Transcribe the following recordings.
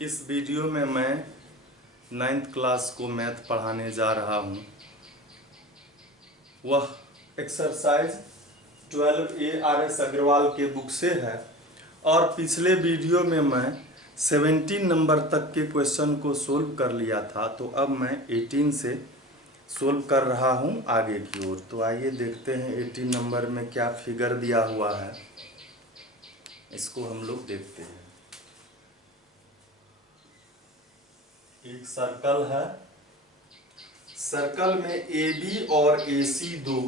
इस वीडियो में मैं 9th क्लास को मैथ पढ़ाने जा रहा हूँ। वह एक्सरसाइज 12A RS अग्रवाल के बुक से है और पिछले वीडियो में मैं 17 नंबर तक के क्वेश्चन को सोल्व कर लिया था, तो अब मैं 18 से सोल्व कर रहा हूँ आगे की ओर। तो आइए देखते हैं 18 नंबर में क्या फिगर दिया हुआ है, इसको हम लोग देखते हैं। एक सर्कल है, सर्कल में AB और AC दो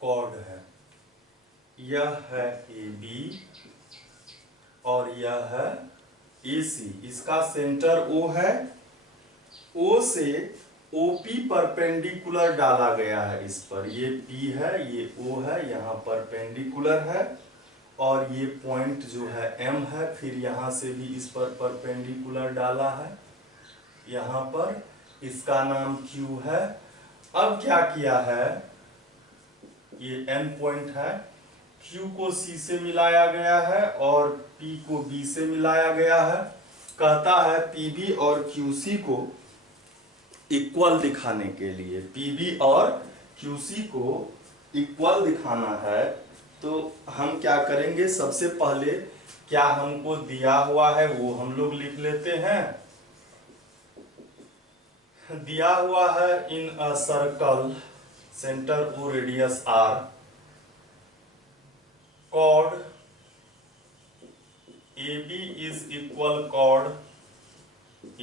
कॉर्ड है। यह है AB और यह है AC। इसका सेंटर O है। O से OP परपेंडिकुलर डाला गया है इस पर। ये P है, ये O है, यहाँ परपेंडिकुलर है और ये पॉइंट जो है M है। फिर यहाँ से भी इस पर परपेंडिकुलर डाला है, यहाँ पर इसका नाम Q है। अब क्या किया है, ये N पॉइंट है, Q को C से मिलाया गया है और P को B से मिलाया गया है। कहता है PB और QC को इक्वल दिखाने के लिए, PB और QC को इक्वल दिखाना है, तो हम क्या करेंगे, सबसे पहले क्या हमको दिया हुआ है वो हम लोग लिख लेते हैं। दिया हुआ है in a circle centre O radius R, chord AB is equal chord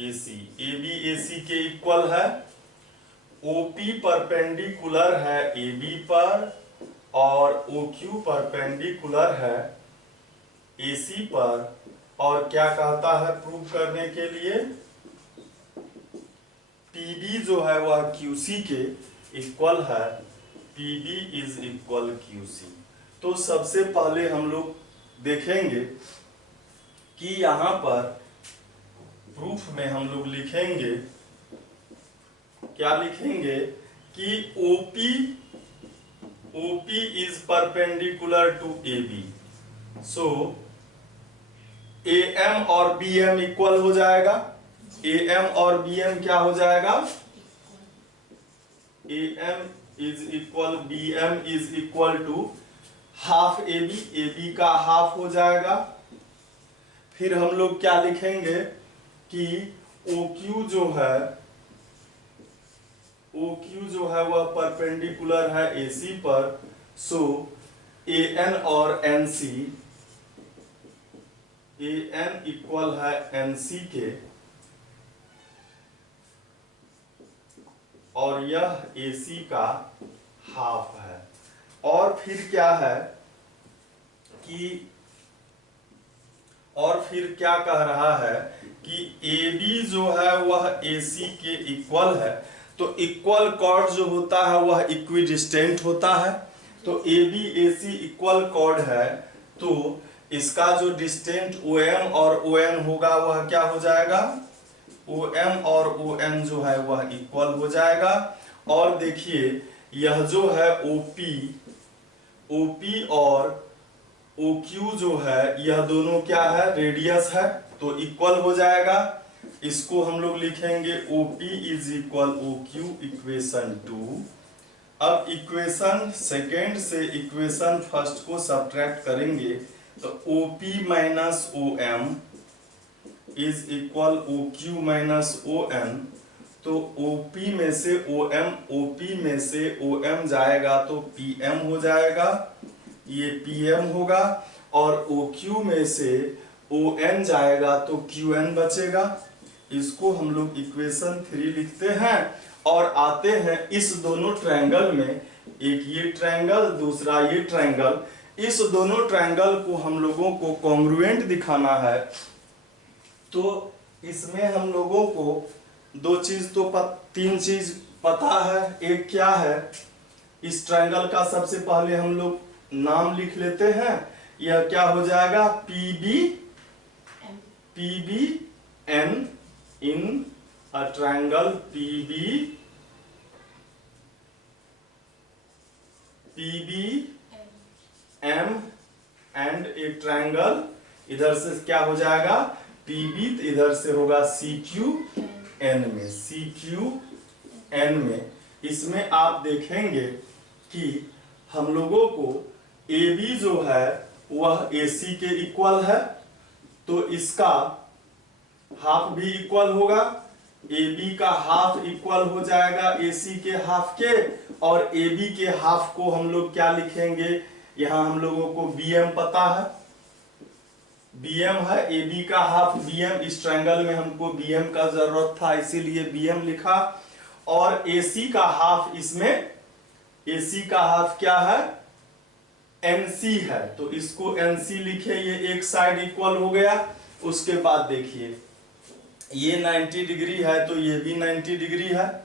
AC। AB AC के इक्वल है। OP परपेंडिकुलर है AB पर और OQ परपेंडिकुलर है AC पर। और क्या कहता है प्रूव करने के लिए, PB जो है वह QC के इक्वल है। PB is equal QC। तो सबसे पहले हम लोग देखेंगे कि यहाँ पर प्रूफ में हम लोग लिखेंगे, क्या लिखेंगे कि OP is perpendicular to AB। So AM और BM इक्वल हो जाएगा। AM और BM क्या हो जाएगा, AM is equal BM is equal to half AB, AB का हाफ हो जाएगा। फिर हम लोग क्या लिखेंगे कि OQ जो है वह परपेंडिकुलर है AC पर। सो AN और NC, AN इक्वल है NC के और यह AC का हाफ है। और फिर क्या है कि, और फिर क्या कह रहा है कि AB जो है वह AC के इक्वल है। तो इक्वल कॉर्ड जो होता है वह इक्विडिस्टेंट होता है। तो AB AC इक्वल कॉर्ड है, तो इसका जो डिस्टेंट OM और ON होगा वह क्या हो जाएगा, OM और ON जो है वह इक्वल हो जाएगा। और देखिए यह जो है OP और OQ जो है यह दोनों क्या है, रेडियस है, तो इक्वल हो जाएगा। इसको हम लोग लिखेंगे OP is equal OQ equation 2। अब इक्वेशन सेकेंड से इक्वेशन फर्स्ट को सब्ट्रैक्ट करेंगे तो OP minus OM is equal OQ minus ON। तो OP में से OM जाएगा तो PM हो जाएगा, ये PM होगा। और OQ में से ON जाएगा तो QN बचेगा। इसको हम लोग इक्वेशन 3 लिखते हैं और आते हैं इस दोनों ट्रायंगल में, एक ये ट्रायंगल दूसरा ये ट्रायंगल। इस दोनों ट्रायंगल को हम लोगों को कॉन्ग्रुएंट दिखाना है। तो इसमें हम लोगों को तीन चीज पता है। एक क्या है, इस ट्रायंगल का सबसे पहले हम लोग नाम लिख लेते हैं। यह क्या हो जाएगा, PBN in a triangle PBM and A triangle इधर से क्या हो जाएगा PB, तो इधर से होगा CQN में, CQN में। इसमें आप देखेंगे कि हम लोगों को AB जो है वह AC के इक्वल है, तो इसका हाफ भी इक्वल होगा। AB का हाफ इक्वल हो जाएगा AC के हाफ के, और AB के हाफ को हम लोग क्या लिखेंगे, यहां हम लोगों को BM पता है, BM है, AB का हाफ BM, इस ट्रायंगल में हमको BM का जरूरत था इसीलिए BM लिखा। और AC का हाफ, इसमें AC का हाफ क्या है NC है, तो इसको NC लिखे, ये एक साइड इक्वल हो गया। उसके बाद देखिए ये 90 डिग्री है तो ये भी 90 डिग्री है,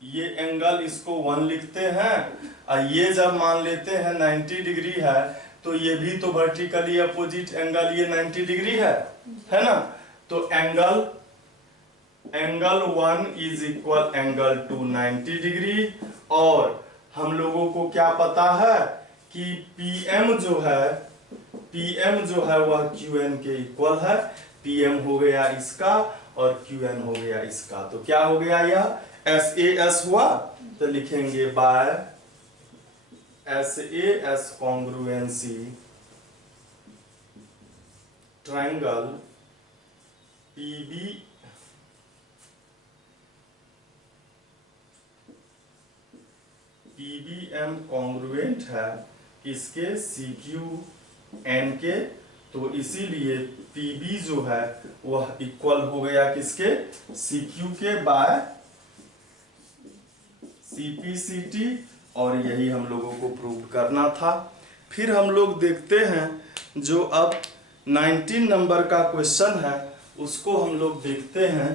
ये एंगल इसको 1 लिखते हैं, और ये जब मान लेते हैं 90 डिग्री है तो ये भी तो वर्टिकली अपोजिट एंगल ये 90 डिग्री है ना। तो angle 1 is equal angle 2 90 degree. और हम लोगों को क्या पता है कि PM जो है वह QN के इक्वल है। PM हो गया इसका और QN हो गया इसका, तो क्या हो गया यह SAS हुआ, तो लिखेंगे by SAS congruency triangle PBM congruent है इसके CQN के, तो इसीलिए PB जो है वह इक्वल हो गया किसके CQ के बाय CPCT, और यही हम लोगों को प्रूव करना था। फिर हम लोग देखते हैं जो अब 19 नंबर का क्वेश्चन है उसको हम लोग देखते हैं।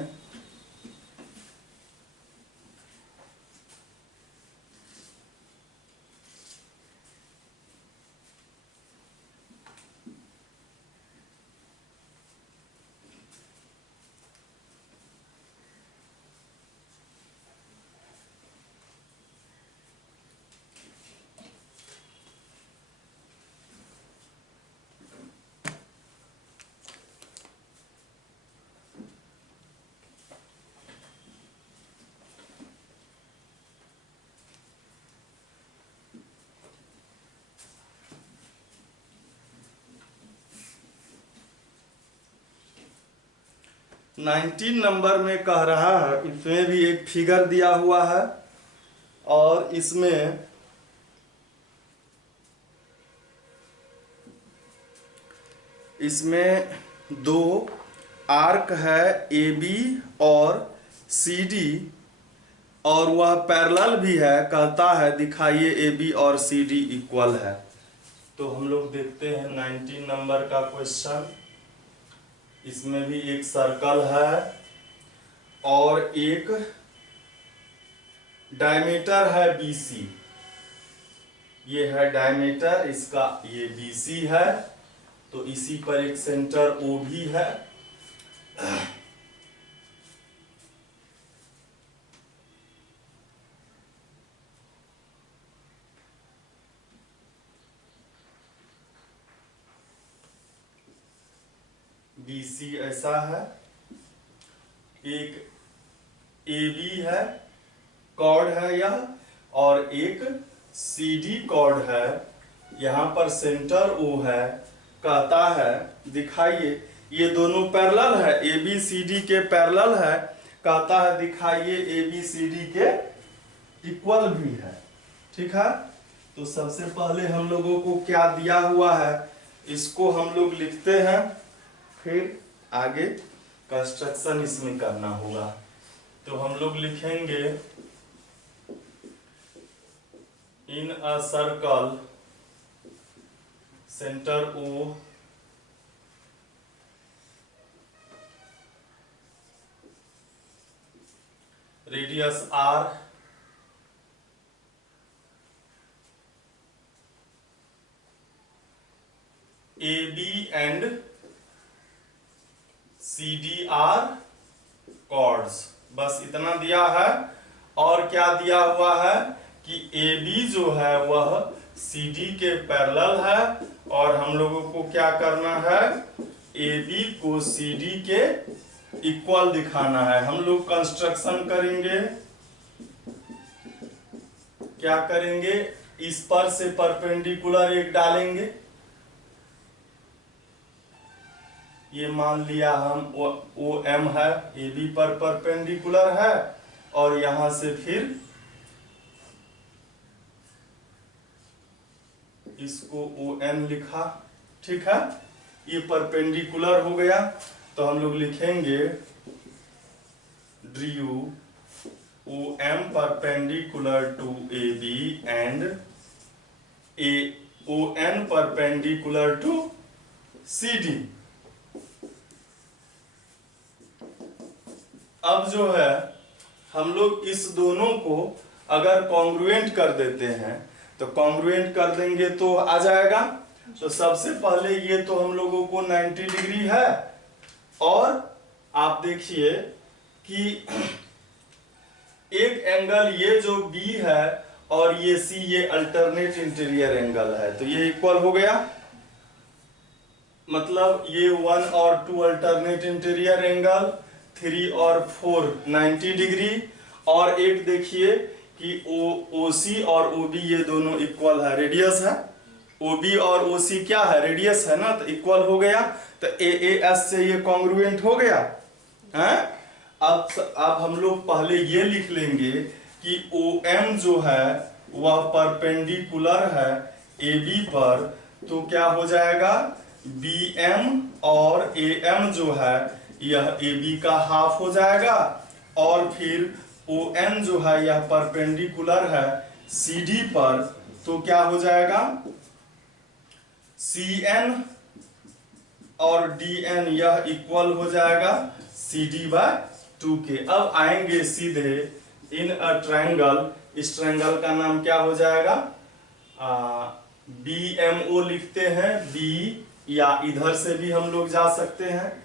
नाइनटीन नंबर में कह रहा है, इसमें भी एक फिगर दिया हुआ है और इसमें दो आर्क है AB और CD, और वह पैरेलल भी है, कहता है दिखाइए AB और CD इक्वल है। तो हम लोग देखते हैं 19 नंबर का क्वेश्चन। इसमें भी एक सर्कल है और एक डायमीटर है BC, ये है डायमीटर इसका, ये BC है, तो इसी पर एक सेंटर O भी है। BC ऐसा है, एक AB है, कॉर्ड है यह, और एक CD कॉर्ड है, यहाँ पर सेंटर O है। कहता है दिखाइए, ये दोनों पैरेलल है, ABCD के पैरेलल है, कहता है दिखाइए ABCD के इक्वल भी है। ठीक है, तो सबसे पहले हम लोगों को क्या दिया हुआ है इसको हम लोग लिखते हैं, फिर आगे कंस्ट्रक्शन इसमें करना होगा। तो हम लोग लिखेंगे in a circle centre O radius R AB and CD are chords, बस इतना दिया है। और क्या दिया हुआ है कि AB जो है वह CD के पैरेलल है और हम लोगों को क्या करना है, AB को CD के इक्वल दिखाना है। हम लोग कंस्ट्रक्शन करेंगे, क्या करेंगे, इस पर से परपेंडिकुलर एक डालेंगे। ये मान लिया हम OM है, AB पर परपेंडिकुलर है और यहां से फिर इसको ON लिखा, ठीक है। ये परपेंडिकुलर हो गया तो हम लोग लिखेंगे drew OM perpendicular to AB and ON perpendicular to CD। अब जो है हम लोग इस दोनों को अगर कॉन्ग्रुएंट कर देते हैं तो कॉन्ग्रुएंट कर देंगे तो आ जाएगा। तो सबसे पहले ये तो हम लोगों को 90 डिग्री है और आप देखिए कि एक एंगल ये जो B है और ये C, ये अल्टरनेट इंटीरियर एंगल है, तो ये इक्वल हो गया। मतलब ये 1 और 2 अल्टरनेट इंटीरियर एंगल, 3 और 4 90 डिग्री, और एक देखिए कि OC और OB ये दोनों इक्वल है, रेडियस है। OB और OC क्या है, रेडियस है ना, तो इक्वल हो गया। तो AAS से ये कॉन्ग्रुएंट हो गया है। अब हम लोग पहले ये लिख लेंगे कि OM जो है वह परपेंडिकुलर है AB पर, तो क्या हो जाएगा, BM और AM जो है यह AB का हाफ हो जाएगा, और फिर ON जो है यह परपेंडिकुलर है CD पर, तो क्या हो जाएगा, CN और DN यह इक्वल हो जाएगा CD/2 के। अब आएंगे सीधे इन अ ट्रायंगल, इस ट्रायंगल का नाम क्या हो जाएगा, BMO लिखते हैं। B या इधर से भी हम लोग जा सकते हैं,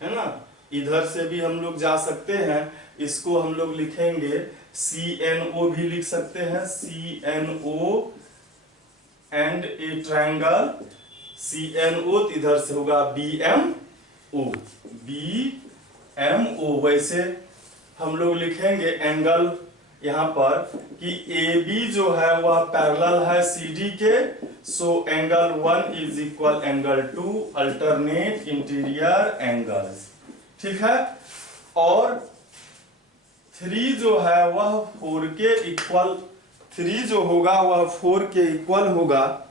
है ना, इधर से भी हम लोग जा सकते हैं। इसको हम लोग लिखेंगे CNO भी लिख सकते हैं, CNO and A triangle CNO, इधर से होगा BMO। वैसे हम लोग लिखेंगे एंगल यहाँ पर कि AB जो है वह पैरेलल है CD के, so angle 1 is equal angle 2 alternate interior angles, ठीक है। और 3 जो है वह 4 के इक्वल, 3 जो होगा वह 4 के इक्वल होगा,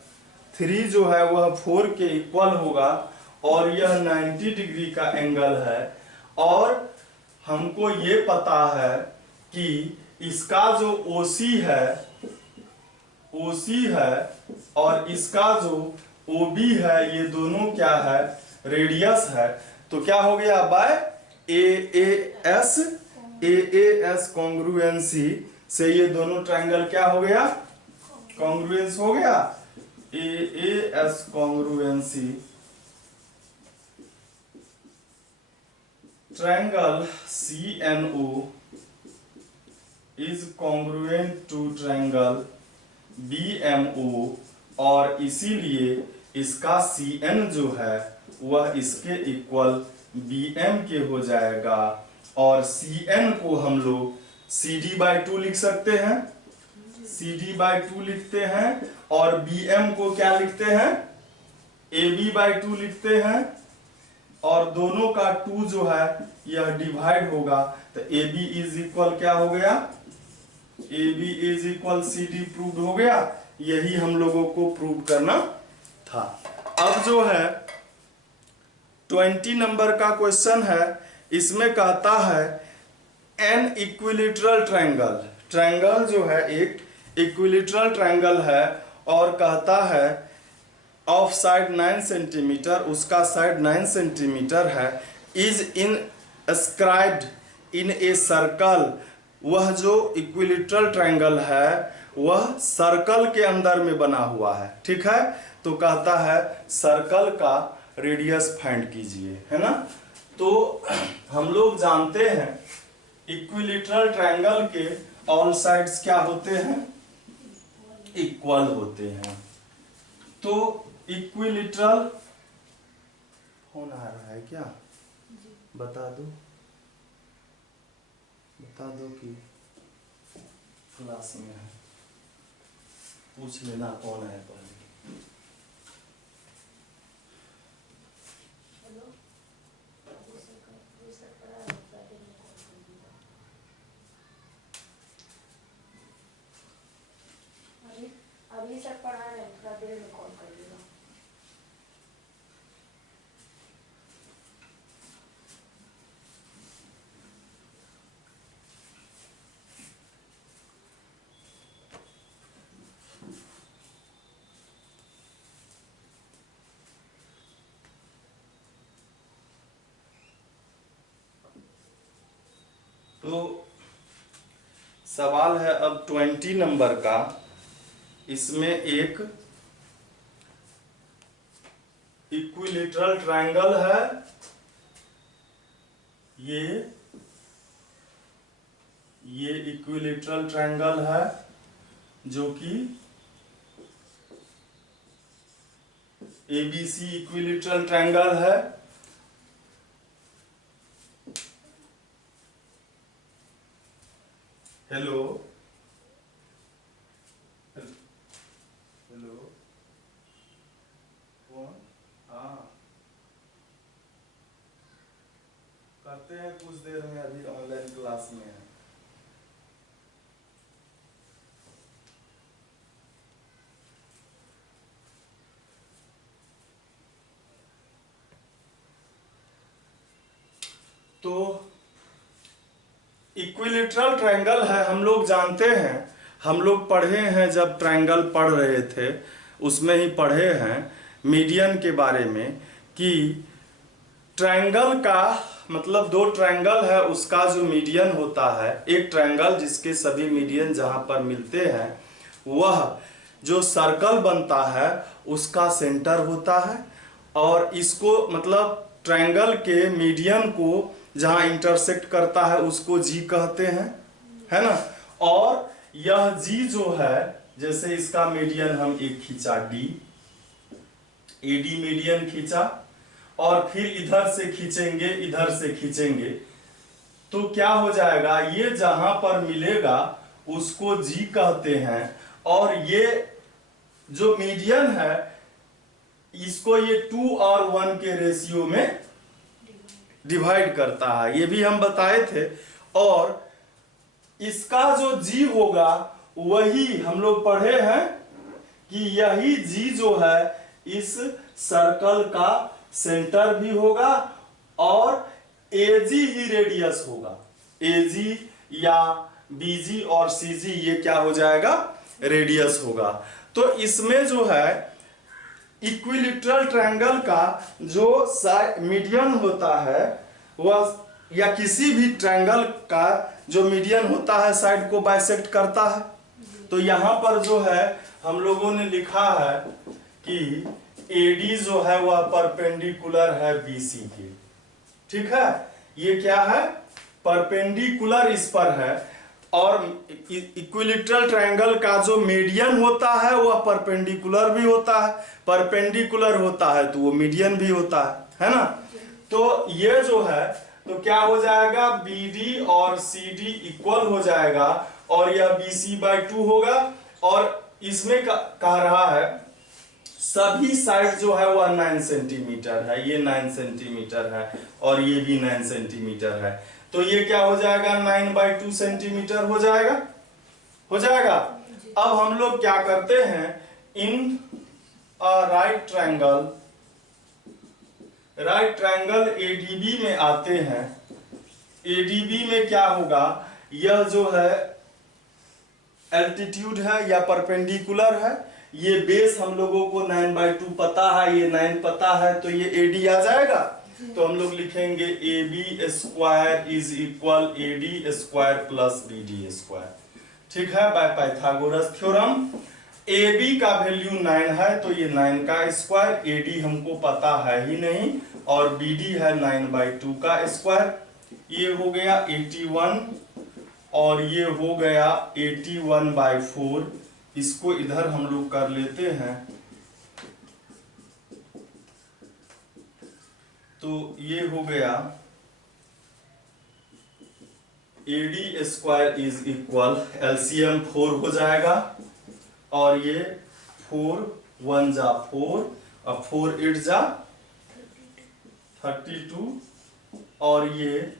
3 जो है वह 4 के इक्वल होगा, और यह 90 डिग्री का एंगल है। और हमको ये पता है कि इसका जो OC है और इसका जो OB है, ये दोनों क्या है, रेडियस है। तो क्या हो गया, बाय AAS कॉन्ग्रुएंसी से ये दोनों ट्रायंगल क्या हो गया, कॉन्ग्रुएंस हो गया। AAS congruency triangle CNO is congruent to triangle BMO, और इसीलिए इसका CN जो है वह इसके इक्वल BM के हो जाएगा, और CN को हम लोग CD/2 लिख सकते हैं, CD/2 लिखते हैं, और BM को क्या लिखते हैं, AB/2 लिखते हैं, और दोनों का 2 जो है यह डिवाइड होगा, तो AB इज इक्वल क्या हो गया, AB is equal CD prove हो गया। यही हम लोगों को प्रूव करना था। अब जो है 20 नंबर का क्वेश्चन है, इसमें कहता है एन इक्विलेटरल ट्रायंगल, ट्रायंगल जो है एक इक्विलेटरल ट्रायंगल है, और कहता है ऑफ साइड 9 सेंटीमीटर, उसका साइड 9 सेंटीमीटर है, is in scribed in a circle. वह जो इक्विलेटरल ट्रायंगल है वह सर्कल के अंदर में बना हुआ है, ठीक है। तो कहता है सर्कल का रेडियस फाइंड कीजिए, है ना। तो हम लोग जानते हैं इक्विलेटरल ट्रायंगल के ऑल साइड्स क्या होते हैं, इक्वल होते हैं। तो इक्विलिटरल फोन आ रहा है क्या? बता दो कि क्लास में है, पूछ लेना कौन है पहले। अभी सर पढ़ा रहे हैं, थोड़ा देर में कॉल करिएगा। तो सवाल है अब 20 नंबर का। इसमें एक इक्विलेटरल ट्रायंगल है, ये इक्विलेटरल ट्रायंगल है जो कि ABC इक्विलेटरल ट्रायंगल है। हेलो हेलो कौन? हाँ करते हैं कुछ देर में, अभी ऑनलाइन क्लास में है। तो इक्विलेटरल ट्रायंगल है, हम लोग जानते हैं, हम लोग पढ़े हैं, जब ट्रायंगल पढ़ रहे थे उसमें ही पढ़े हैं मीडियन के बारे में, कि ट्रायंगल का मतलब दो ट्रायंगल है उसका जो मीडियन होता है, एक ट्रायंगल जिसके सभी मीडियन जहां पर मिलते हैं वह जो सर्कल बनता है उसका सेंटर होता है। और इसको मतलब ट्रायंगल के मीडियन को जहां इंटरसेक्ट करता है उसको जी कहते हैं, है ना। और यह जी जो है, जैसे इसका मीडियन हम एक खींचा डी, एडी मीडियन खींचा, और फिर इधर से खींचेंगे इधर से खींचेंगे, तो क्या हो जाएगा, ये जहां पर मिलेगा उसको जी कहते हैं। और ये जो मीडियन है इसको ये 2 और 1 के रेशियो में डिवाइड करता है, ये भी हम बताए थे। और इसका जो जी होगा वही हम लोग पढ़े हैं कि यही जी जो है इस सर्कल का सेंटर भी होगा और एजी ही रेडियस होगा। एजी या बीजी और सीजी ये क्या हो जाएगा, रेडियस होगा। तो इसमें जो है इक्विलेटरल ट्रायंगल का जो मीडियन होता है वह, या किसी भी ट्रायंगल का जो मीडियन होता है साइड को बाइसेक्ट करता है। तो यहां पर जो है हम लोगों ने लिखा है कि AD जो है वह परपेंडिकुलर है BC के, ठीक है। ये क्या है, परपेंडिकुलर इस पर है। और इक्विलेटरल ट्रायंगल का जो मीडियन होता है वह परपेंडिकुलर भी होता है, परपेंडिकुलर होता है तो वो मीडियन भी होता है ना। तो ये जो है तो क्या हो जाएगा, BD और CD इक्वल हो जाएगा और यह BC/2 होगा। और इसमें कह रहा है सभी साइड जो है वह 9 सेंटीमीटर है, ये 9 सेंटीमीटर है और ये भी 9 सेंटीमीटर है। तो ये क्या हो जाएगा, 9/2 सेंटीमीटर हो जाएगा। अब हम लोग क्या करते हैं, इन राइट ट्रायंगल ADB में आते हैं। ADB में क्या होगा, यह जो है एल्टीट्यूड है या परपेंडिकुलर है, ये बेस हम लोगों को 9/2 पता है, ये 9 पता है, तो ये AD आ जाएगा। तो हम लोग लिखेंगे AB square is equal AD square plus BD square, ठीक है, बाय पाइथागोरस थ्योरम। AB का वैल्यू 9 है तो ये 9 का स्क्वायर, AD हमको पता है ही नहीं, और BD है 9/2 का स्क्वायर। ये हो गया 81 और ये हो गया 81/4, इसको इधर हम लोग कर लेते हैं, तो ये हो गया AD square is equal, LCM 4 हो जाएगा, और ये 4 1 जा 4 और 4 8 जा 32, और ये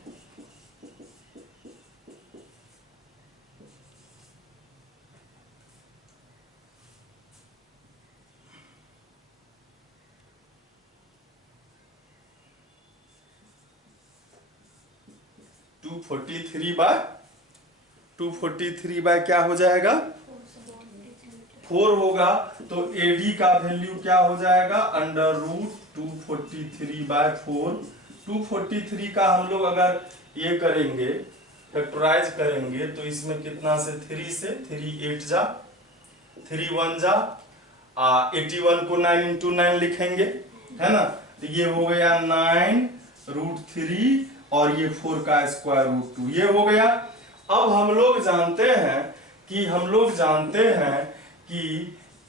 243 बाय क्या हो जाएगा, 4 होगा, तो AD का वैल्यू क्या हो जाएगा, अंडर रूट 243/4। 243 का हम लोग अगर ये करेंगे, फैक्टराइज करेंगे, तो इसमें कितना से 3 से 3 8 जा 3 1 जा 81 को 9 इंटू 9 लिखेंगे, है ना, तो ये हो गया 9√3 और ये 4 का स्क्वायर रूट 2, ये हो गया। अब हम लोग जानते हैं कि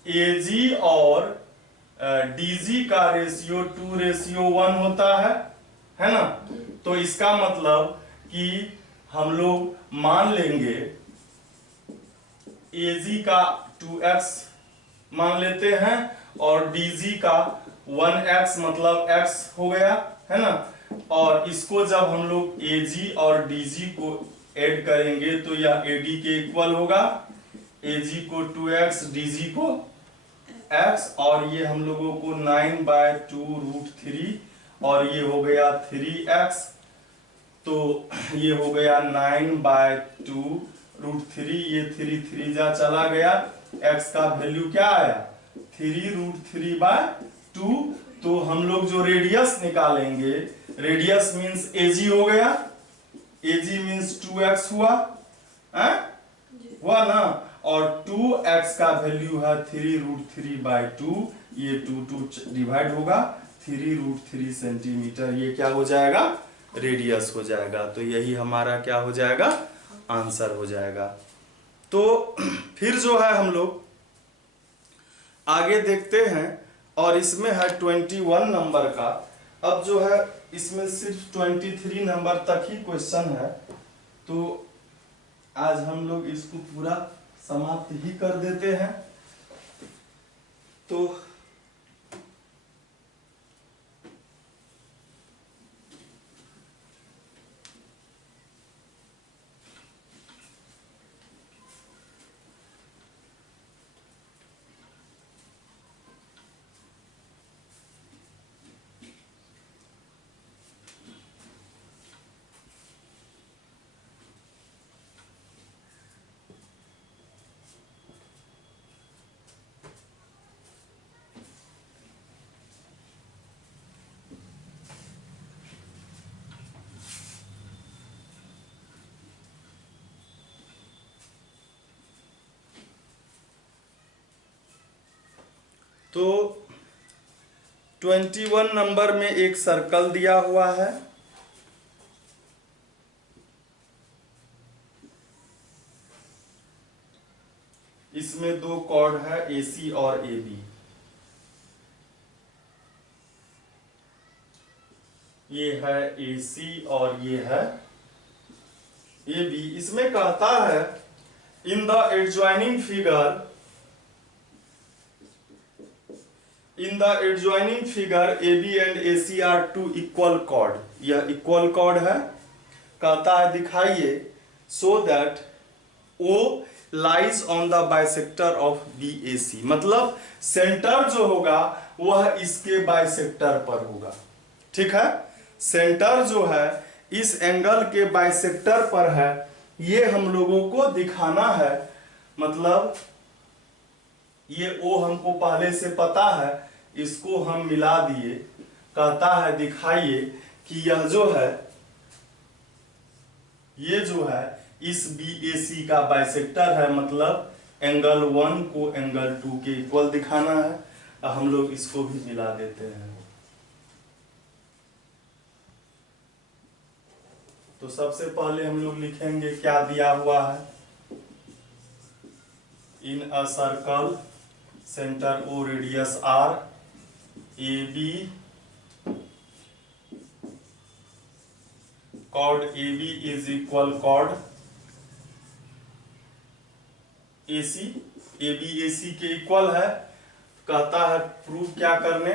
AG और DG का रेशियो 2:1 होता है ना, तो इसका मतलब कि हम लोग मान लेंगे AG का 2x मान लेते हैं और DG का 1x मतलब x हो गया, है ना, और इसको जब हम लोग AG और DG को ऐड करेंगे तो यह AD के इक्वल होगा, AG को 2x DG को x, और ये हम लोगों को 9/2√3 और ये हो गया 3x, तो ये हो गया 9/2√3, ये 3 3 जा चला गया, x का वैल्यू क्या आया 3√3/2। तो हम लोग जो रेडियस निकालेंगे, रेडियस मींस AG हो गया, AG मींस 2x हुआ ना, और 2x का वैल्यू है 3√3/2, ये 2 डिवाइड होगा, 3√3 सेंटीमीटर, ये क्या हो जाएगा, रेडियस हो जाएगा। तो यही हमारा क्या हो जाएगा, आंसर हो जाएगा। तो फिर जो है हम लोग आगे देखते हैं, और इसमें है 21 नंबर का। अब जो है इसमें सिर्फ 23 नंबर तक ही क्वेश्चन है, तो आज हम लोग इसको पूरा समाप्त ही कर देते हैं। तो तो 21 नंबर में एक सर्कल दिया हुआ है, इसमें दो कॉर्ड है AC और AB, ये है AC और ये है AB। इसमें कहता है in the adjoining figure AB and AC are two equal chord, यह इक्वल कॉर्ड है, कहता है दिखाइए so that O lies on the bisector of BAC, मतलब सेंटर जो होगा वह इसके बाइसेक्टर पर होगा, ठीक है, सेंटर जो है इस एंगल के बाइसेक्टर पर है, ये हम लोगों को दिखाना है, मतलब ये O हमको पहले से पता है, इसको हम मिला दिए, कहता है दिखाइए कि यह जो है, ये जो है इस BAC का बाइसेक्टर है, मतलब एंगल 1 को एंगल 2 के इक्वल दिखाना है। हम लोग इसको भी मिला देते हैं। तो सबसे पहले हम लोग लिखेंगे क्या दिया हुआ है, in a circle, center O, radius R, AB, chord AB is equal chord AC, AB AC के इक्वल है। कहता है प्रूव क्या करने,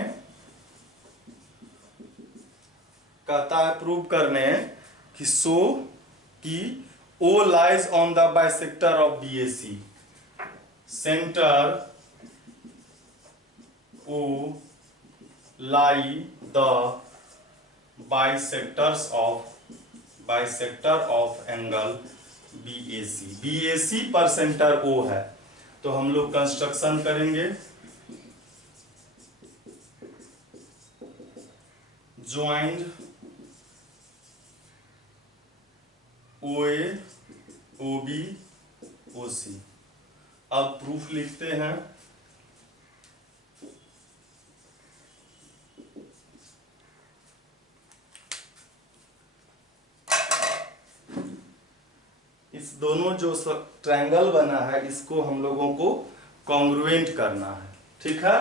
कहता है प्रूव करने कि सो कि O lies on the bisector of BAC, center O lie the bisector of angle BAC, BAC पर सेंटर O है। तो हम लोग कंस्ट्रक्शन करेंगे, ज्वाइंट OA OB OC। अब प्रूफ लिखते हैं। इस दोनों जो ट्रायंगल बना है इसको हम लोगों को कॉन्ग्रुएंट करना है, ठीक है।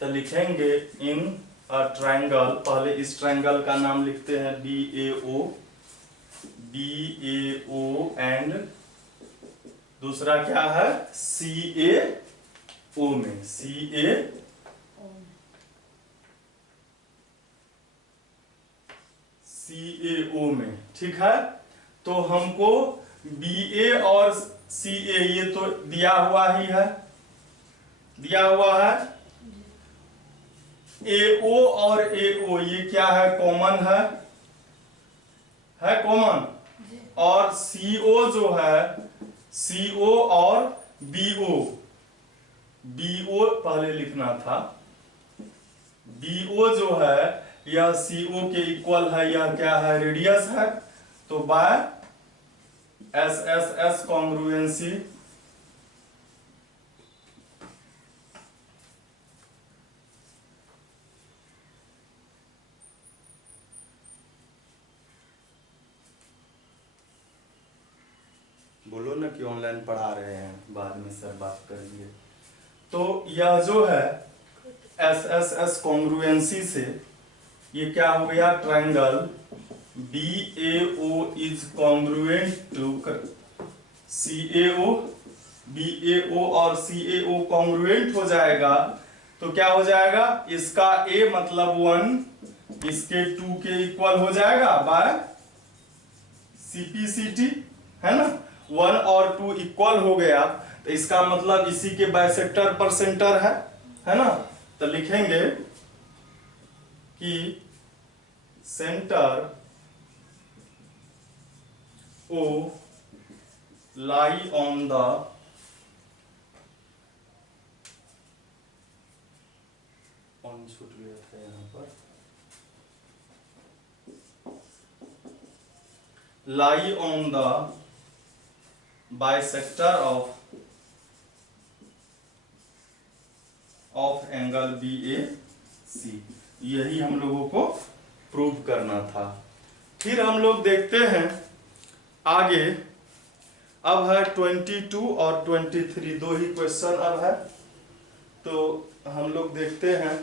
तो लिखेंगे इन अ ट्रायंगल, पहले इस ट्रायंगल का नाम लिखते हैं BAO, BAO एंड दूसरा क्या है CAO में, CAO में, ठीक है। तो हमको BA और CA ये तो दिया हुआ ही है, दिया हुआ है। AO और AO ये क्या है, कॉमन है कॉमन। और CO जो है, CO और BO पहले लिखना था, BO जो है यह CO के इक्वल है, यह क्या है, रेडियस है। तो बाय SSS कॉन्ग्रुएंसी बोलो ना कि ऑनलाइन पढ़ा रहे हैं, बाद में सर बात करेंगे। तो यह जो है SSS कॉन्ग्रुएंसी से ये क्या हो गया, triangle BAO is congruent to CAO, BAO और CAO कॉन्ग्रुएंट हो जाएगा। तो क्या हो जाएगा, इसका A मतलब 1 इसके 2 के इक्वल हो जाएगा बाय CPCT, है ना। 1 और 2 इक्वल हो गया तो इसका मतलब इसी के बाइसेक्टर पर सेंटर है ना। तो लिखेंगे कि centre O lie on the छूट गया था यहाँ पर, lie on the bisector of angle BAC। यही हम लोगों को प्रूव करना था। फिर हम लोग देखते हैं आगे, अब है 22 और 23, दो ही क्वेश्चन अब है। तो हम लोग देखते हैं,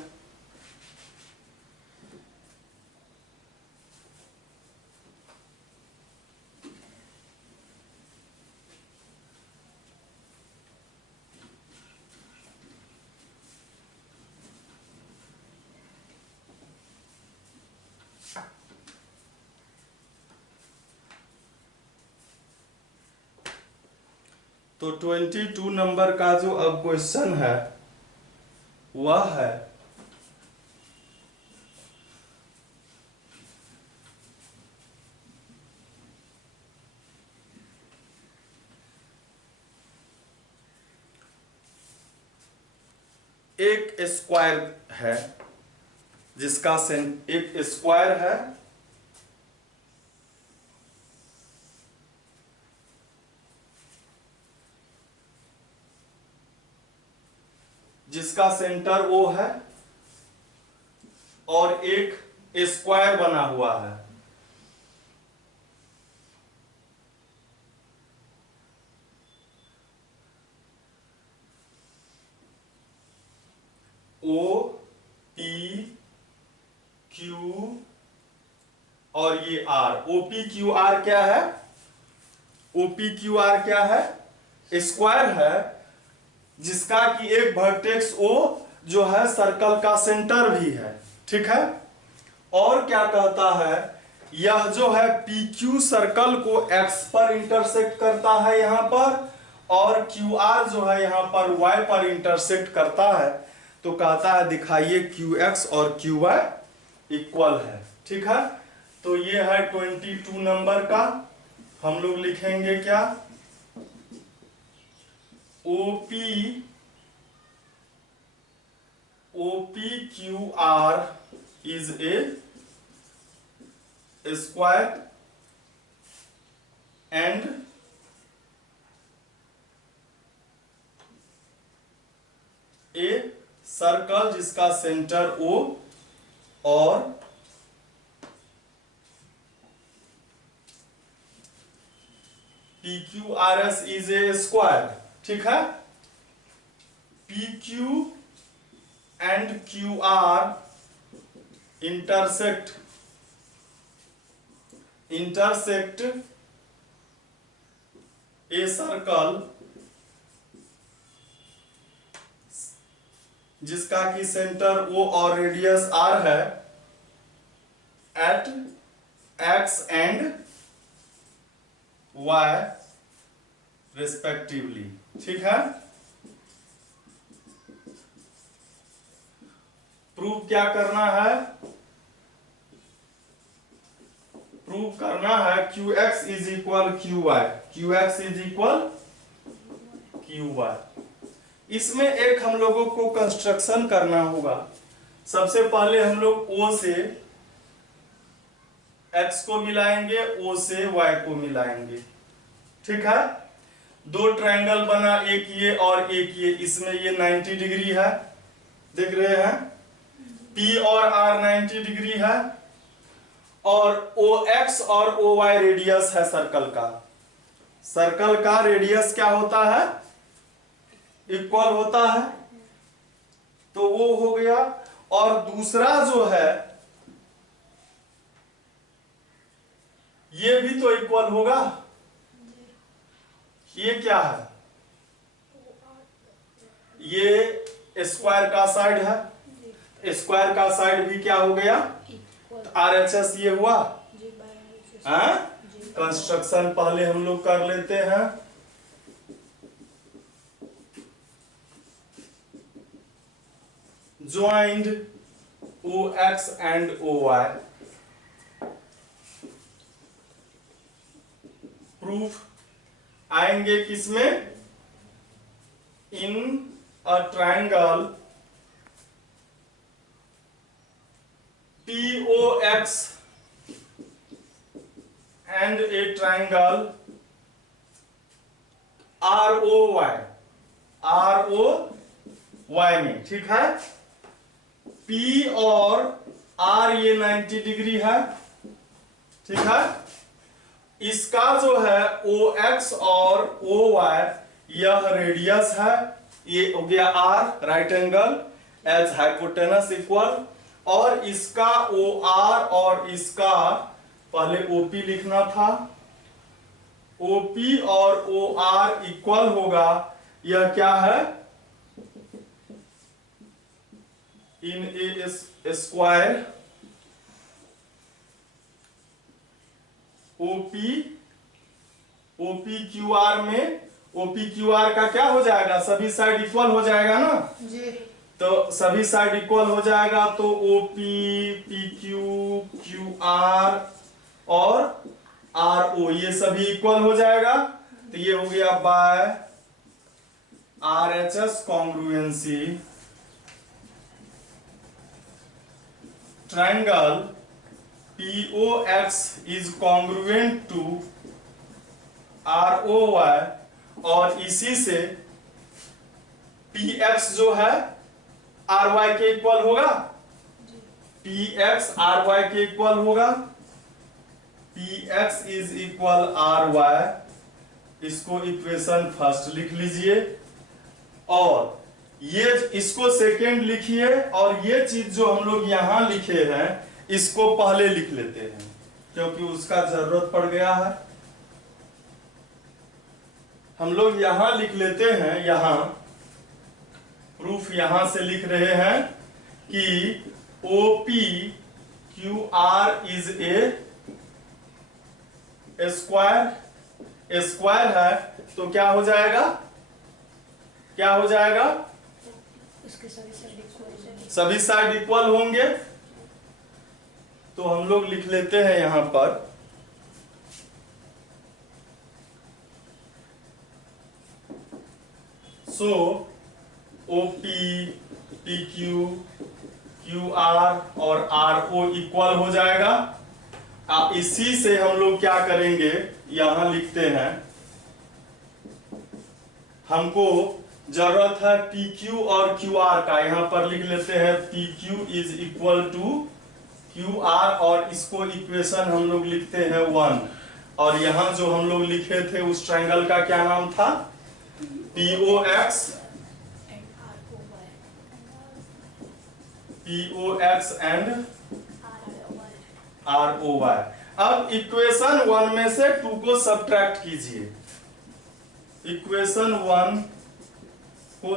तो 22 नंबर का जो अब क्वेश्चन है वह है एक स्क्वायर है जिसका एक स्क्वायर है जिसका सेंटर O है और एक स्क्वायर बना हुआ है। ओ पी क्यू और ये आर। ओपी क्यू आर क्या है? ओपी क्यू आर क्या है? स्क्वायर है जिसका कि एक वर्टेक्स ओ जो है सर्कल का सेंटर भी है। ठीक है। और क्या कहता है, यह जो है पी क्यू सर्कल को एक्स पर इंटरसेक्ट करता है यहां पर, और क्यू आर जो है यहां पर वाई पर इंटरसेक्ट करता है। तो कहता है दिखाइए क्यू एक्स और क्यू वाई इक्वल है। ठीक है। तो ये है 22 नंबर का। हम लोग लिखेंगे क्या? O P Q R is a square and a circle जिसका सेंटर ओ और P Q R S is a square. ठीक है। P Q and Q R intersect a circle जिसका कि सेंटर ओ और रेडियस आर है at X and Y respectively. ठीक है। प्रूव क्या करना है? प्रूव करना है Q X is equal Q Y. Q X is equal Q Y. इसमें एक हम लोगों को कंस्ट्रक्शन करना होगा। सबसे पहले हम लोग ओ से एक्स को मिलाएंगे, ओ से वाई को मिलाएंगे। ठीक है। दो ट्रायंगल बना, एक ये और एक ये। इसमें ये 90 डिग्री है, देख रहे हैं। P और R 90 डिग्री है और OX और OY रेडियस है सर्कल का। सर्कल का रेडियस क्या होता है? इक्वल होता है। तो वो हो गया। और दूसरा जो है ये भी तो इक्वल होगा। ये क्या है? ये स्क्वायर का साइड है। स्क्वायर का साइड भी क्या हो गया? RHS ये हुआ। कंस्ट्रक्शन पहले हम लोग कर लेते हैं। Joined OX and OY। Proof आएंगे किसमें? In a triangle POX and a triangle ROY में। ठीक है। P और R ये 90 डिग्री है। ठीक है। इसका जो है OX और OY यह रेडियस है। ये हो गया R right angle as hypotenuse equal. और इसका OR और इसका पहले OP लिखना था। OP और OR इक्वल होगा। यह क्या है? इन ए स्क्वायर OPQR में OPQR का क्या हो जाएगा? सभी साइड इक्वल हो जाएगा ना जी। तो सभी साइड इक्वल हो जाएगा तो OP PQ QR और RO ये सभी इक्वल हो जाएगा। तो ये हो गया बाय RHS कॉन्ग्रुएंसी। Triangle POX is congruent to ROY और इसी से PX जो है RY के इक्वल होगा। PX RY के इक्वल होगा। PX is equal RY। इसको इक्वेशन फर्स्ट लिख लीजिए। और ये इसको सेकेंड लिखिए और ये चीज जो हम लोग यहां लिखे हैं इसको पहले लिख लेते हैं क्योंकि उसका जरूरत पड़ गया है। हम लोग यहां लिख लेते हैं, यहां प्रूफ यहां से लिख रहे हैं कि OPQR is a square. Square है तो क्या हो जाएगा, क्या हो जाएगा, इसके सभी साइड इक्वल होंगे। तो हम लोग लिख लेते हैं यहां पर सो OP PQ QR और RO इक्वल हो जाएगा। इसी से हम लोग क्या करेंगे, यहां लिखते हैं, हमको जरूरत है PQ और QR का, यहां पर लिख लेते हैं PQ is equal to QR और इसको इक्वेशन हम लोग लिखते हैं 1। और यहां जो हम लोग लिखे थे उस ट्रायंगल का क्या नाम था, POX एंड ROY। अब इक्वेशन 1 में से 2 को सब्ट्रैक्ट कीजिए। इक्वेशन 1 को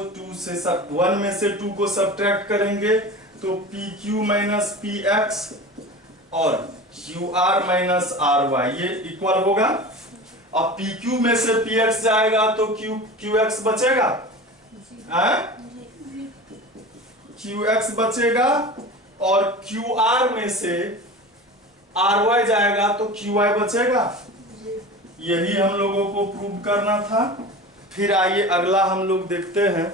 1 में से 2 को सब्ट्रैक्ट करेंगे तो PQ माइनस PX और QR माइनस RY ये इक्वल होगा। अब PQ में से PX जाएगा तो QX बचेगा, QX बचेगा और QR में से RY जाएगा तो QY बचेगा। यही हम लोगों को प्रूव करना था। फिर आइए अगला हम लोग देखते हैं।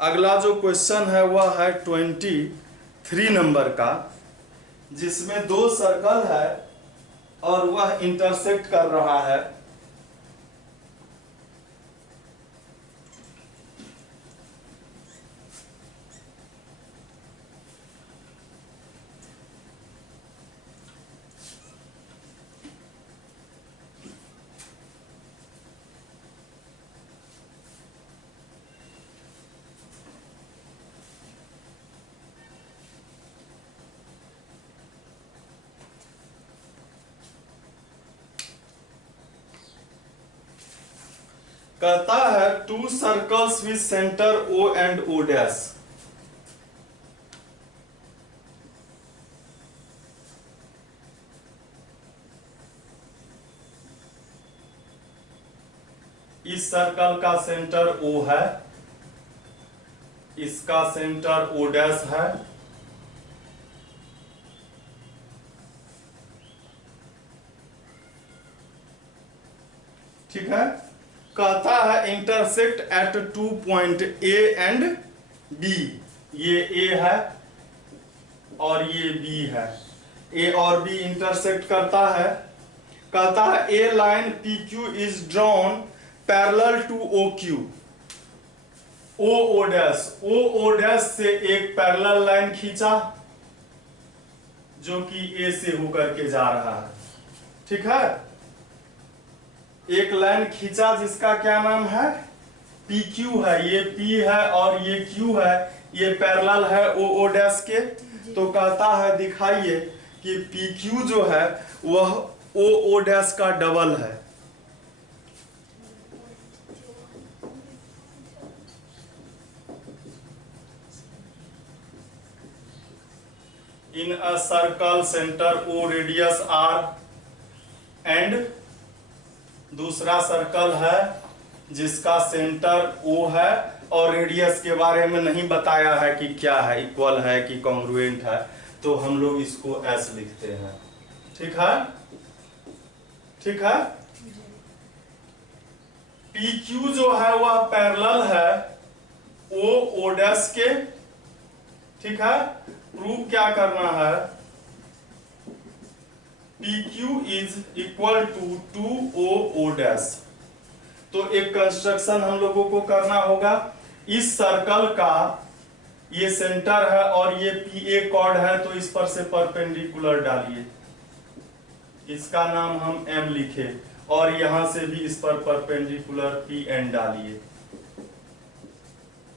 अगला जो क्वेश्चन है वह है 23 नंबर का, जिसमें 2 सर्कल है और वह इंटरसेक्ट कर रहा है। कहता है 2 circles with centre O and O dash. इस सर्कल का सेंटर O है, इसका सेंटर O डैश है। ठीक है। कहता है intersect at 2 point A and B। ये A है और ये B है। A और B इंटरसेक्ट करता है। कहता है A line PQ is drawn parallel to OQ। O dash से एक पैरेलल लाइन खींचा जो कि A से होकर के जा रहा है। ठीक है, एक लाइन खींचा जिसका क्या नाम है, PQ है, ये P है और ये Q है, ये पैरेलल है O डैश के। तो कहता है दिखाइए कि PQ जो है वह O डैश का डबल है। In a circle centre O radius R and दूसरा सर्कल है जिसका सेंटर O है और रेडियस के बारे में नहीं बताया है कि क्या है, इक्वल है कि कॉन्ग्रुएंट है, तो हम लोग इसको S लिखते हैं। ठीक है, ठीक है। PQ जो है वह पैरेलल है O डैश के। ठीक है, प्रूव क्या करना है, PQ is equal to 2O dash. तो एक कंस्ट्रक्शन हम लोगों को करना होगा। इस सर्कल का ये सेंटर है और ये PA कॉर्ड है, तो इस पर से परपेंडिकुलर डालिए, इसका नाम हम M लिखे और यहां से भी इस पर परपेंडिकुलर PN डालिए।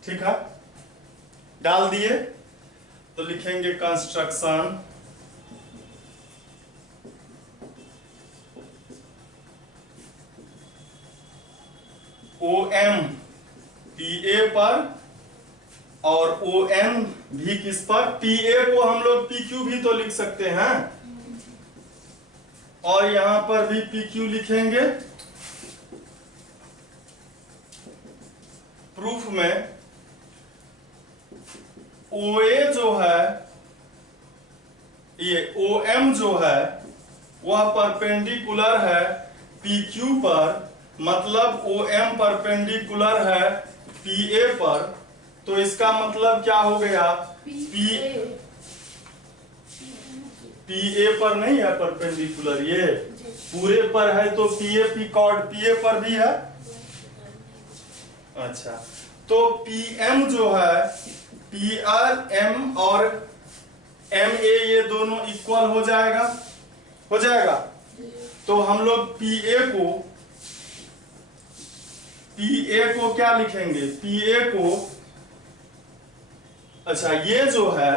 ठीक है, डाल दिए तो लिखेंगे कंस्ट्रक्शन OM PA पर और ON भी किस पर, PA को हम लोग PQ भी तो लिख सकते हैं और यहां पर भी PQ लिखेंगे। प्रूफ में OA जो है, ये OM जो है वह परपेंडिकुलर है PQ पर, मतलब OM परपेंडिकुलर है PA पर, तो इसका मतलब क्या हो गया, PA पर नहीं है परपेंडिकुलर, ये पूरे पर है तो PA P कॉर्ड PA पर भी है। अच्छा, तो PM जो है, PR M और MA ये दोनों इक्वल हो जाएगा, हो जाएगा। तो हम लोग PA को क्या लिखेंगे, PA को, अच्छा ये जो है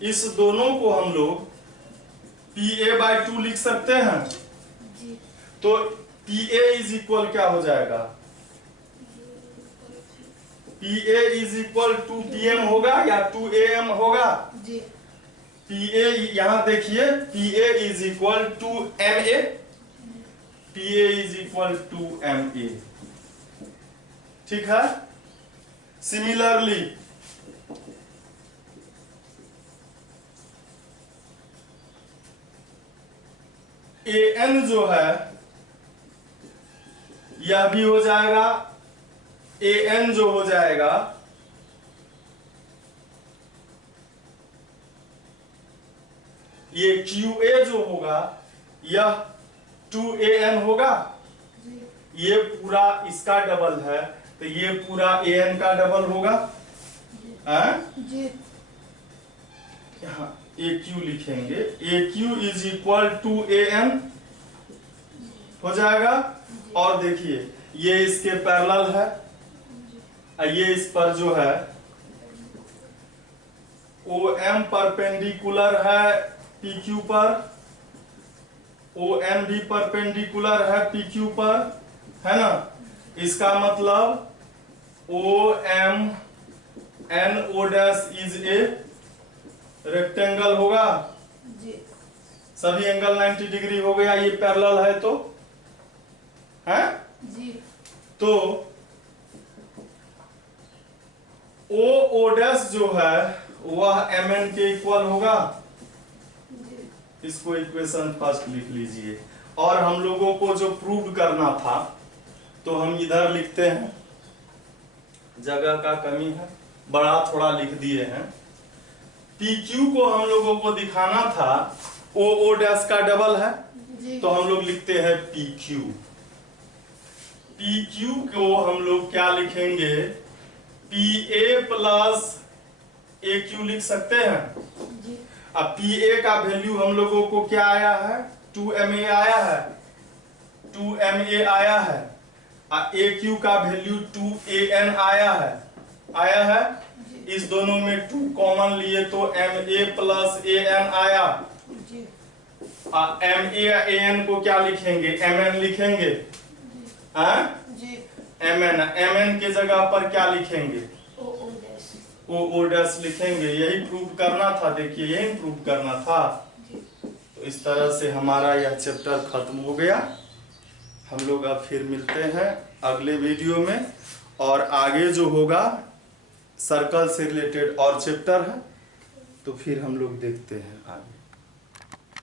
इस दोनों को हम लोग PA/2 लिख सकते हैं। तो PA इज इक्वल क्या हो जाएगा, PA is equal to PM होगा या 2AM होगा जी। PA यहां देखिए, PA is equal to MA, PA is equal to MA, ठीक है। सिमिलरली AN जो है यह भी हो जाएगा, AN जो हो जाएगा ये QA जो होगा यह 2AN होगा, ये पूरा इसका डबल है तो ये पूरा AN का डबल होगा, यहाँ AQ लिखेंगे, AQ is equal to AN हो जाएगा। और देखिए ये इसके पैरेलल है, ये इस पर जो है OM परपेंडिकुलर है PQ पर, ON भी परपेंडिकुलर है PQ पर, है ना। इसका मतलब OM NO dash is a rectangle होगा जी। सभी एंगल 90 डिग्री हो गया, ये पैरेलल है तो है जी। तो O डैश जो है वह MN के इक्वल होगा जी। इसको इक्वेशन फर्स्ट लिख लीजिए। और हम लोगों को जो प्रूव करना था तो हम इधर लिखते हैं, जगह का कमी है, बड़ा थोड़ा लिख दिए हैं। PQ को हम लोगों को दिखाना था OO डैश का डबल है जी। तो हम लोग लिखते हैं PQ। PQ को हम लोग क्या लिखेंगे, PA प्लस AQ लिख सकते हैं जी। अब PA का वैल्यू हम लोगों को क्या आया है, 2MA आया है, 2MA आया है। AQ का वैल्यू 2AN आया है। इस दोनों में 2 कॉमन लिए तो MA प्लस AN आया। MA या AN को क्या लिखेंगे, MN लिखेंगे, MN के जगह पर क्या लिखेंगे, OO डैश लिखेंगे। यही प्रूव करना था, देखिए यही प्रूव करना था। तो इस तरह से हमारा यह चैप्टर खत्म हो गया। हम लोग अब फिर मिलते हैं अगले वीडियो में, और आगे जो होगा सर्कल से रिलेटेड और चैप्टर है तो फिर हम लोग देखते हैं आगे।